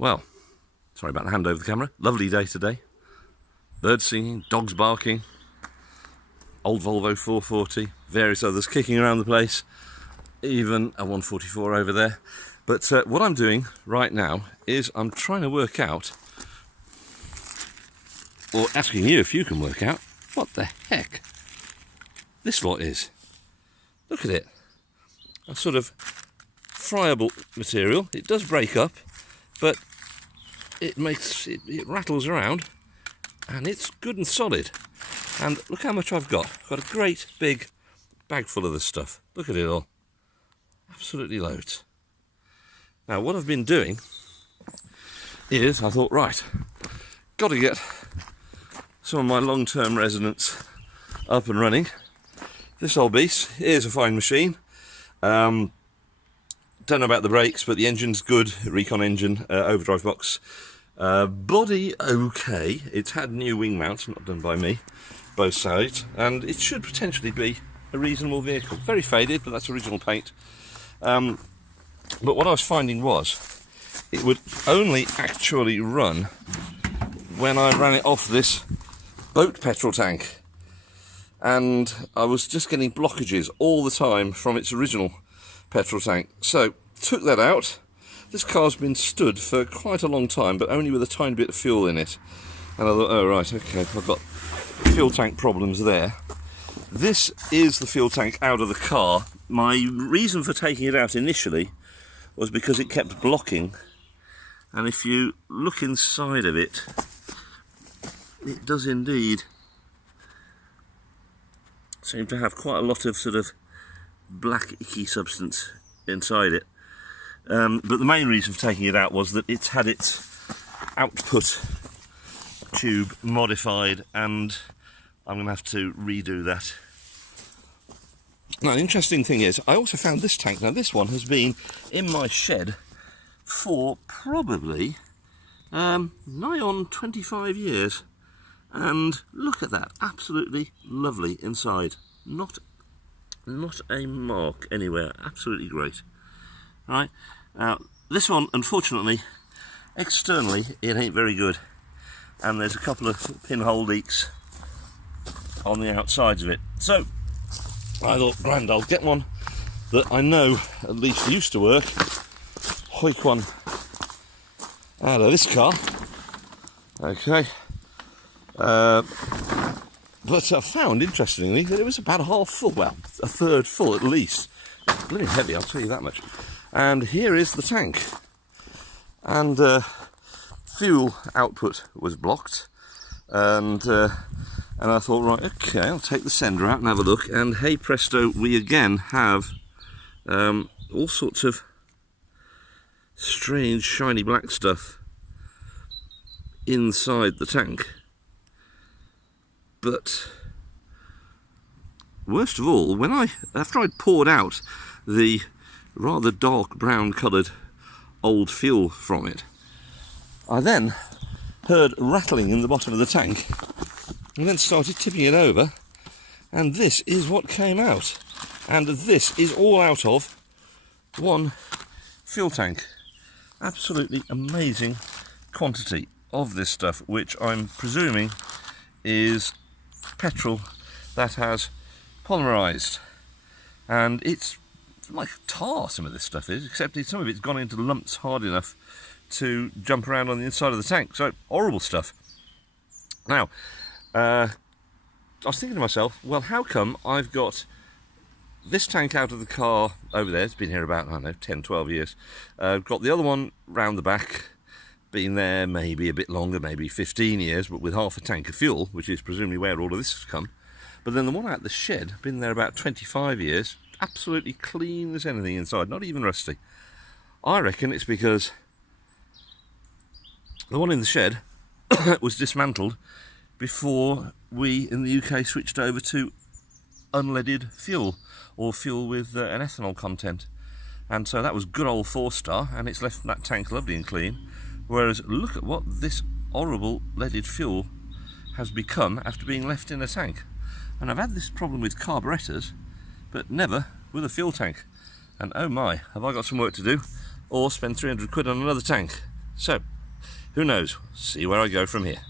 Well, sorry about the hand over the camera. Lovely day today. Birds singing, dogs barking, old Volvo 440, various others kicking around the place, even a 144 over there. But what I'm doing right now is I'm trying to work out, or asking you if you can work out, what the heck this lot is. Look at it. A sort of friable material. It does break up, but it rattles around, and it's good and solid. And look how much I've got. I've got a great big bag full of this stuff. Look at it all. Absolutely loads. Now what I've been doing is, I thought, right, got to get some of my long-term residents up and running. This old beast is a fine machine. Don't know about the brakes, but the engine's good. Recon engine, overdrive box. Body okay. It's had new wing mounts, not done by me, both sides, and it should potentially be a reasonable vehicle. Very faded, but that's original paint. But what I was finding was it would only actually run when I ran it off this boat petrol tank, and I was just getting blockages all the time from its original petrol tank. So took that out. This car's been stood for quite a long time, but only with a tiny bit of fuel in it. And I thought, oh right, okay, I've got fuel tank problems there. This is the fuel tank out of the car. My reason for taking it out initially was because it kept blocking. And if you look inside of it, it does indeed seem to have quite a lot of sort of black icky substance inside it. But the main reason for taking it out was that it's had its output tube modified, and I'm going to have to redo that. Now, the interesting thing is, I also found this tank. Now, this one has been in my shed for probably nigh on 25 years. And look at that, absolutely lovely inside. Not a mark anywhere, absolutely great. Right, now this one, unfortunately, externally it ain't very good, and there's a couple of pinhole leaks on the outsides of it. So I thought, grand, I'll get one that I know at least used to work, hoik one out of this car. Okay. But I found, interestingly, that it was about half full, well, a third full at least. It's bloody heavy, I'll tell you that much. And here is the tank. And fuel output was blocked. And I thought, right, okay, I'll take the sender out and have a look. And hey presto, we again have all sorts of strange, shiny black stuff inside the tank. But worst of all, after I'd poured out the rather dark brown coloured old fuel from it, I then heard rattling in the bottom of the tank, and then started tipping it over, and this is what came out. And this is all out of one fuel tank. Absolutely amazing quantity of this stuff, which I'm presuming is petrol that has polymerized, and it's like tar, some of this stuff is, except some of it's gone into lumps hard enough to jump around on the inside of the tank. So horrible stuff. Now I was thinking to myself, well, how come I've got this tank out of the car over there? It's been here about, I don't know, 10-12 years. Got the other one round the back, been there maybe a bit longer, maybe 15 years, but with half a tank of fuel, which is presumably where all of this has come. But then the one out of the shed, been there about 25 years, absolutely clean as anything inside, not even rusty. I reckon it's because the one in the shed was dismantled before we in the UK switched over to unleaded fuel, or fuel with an ethanol content. And so that was good old 4-star, and it's left that tank lovely and clean. Whereas look at what this horrible leaded fuel has become after being left in a tank. And I've had this problem with carburettors, but never with a fuel tank. And oh my, have I got some work to do, or spend 300 quid on another tank. So, who knows? See where I go from here.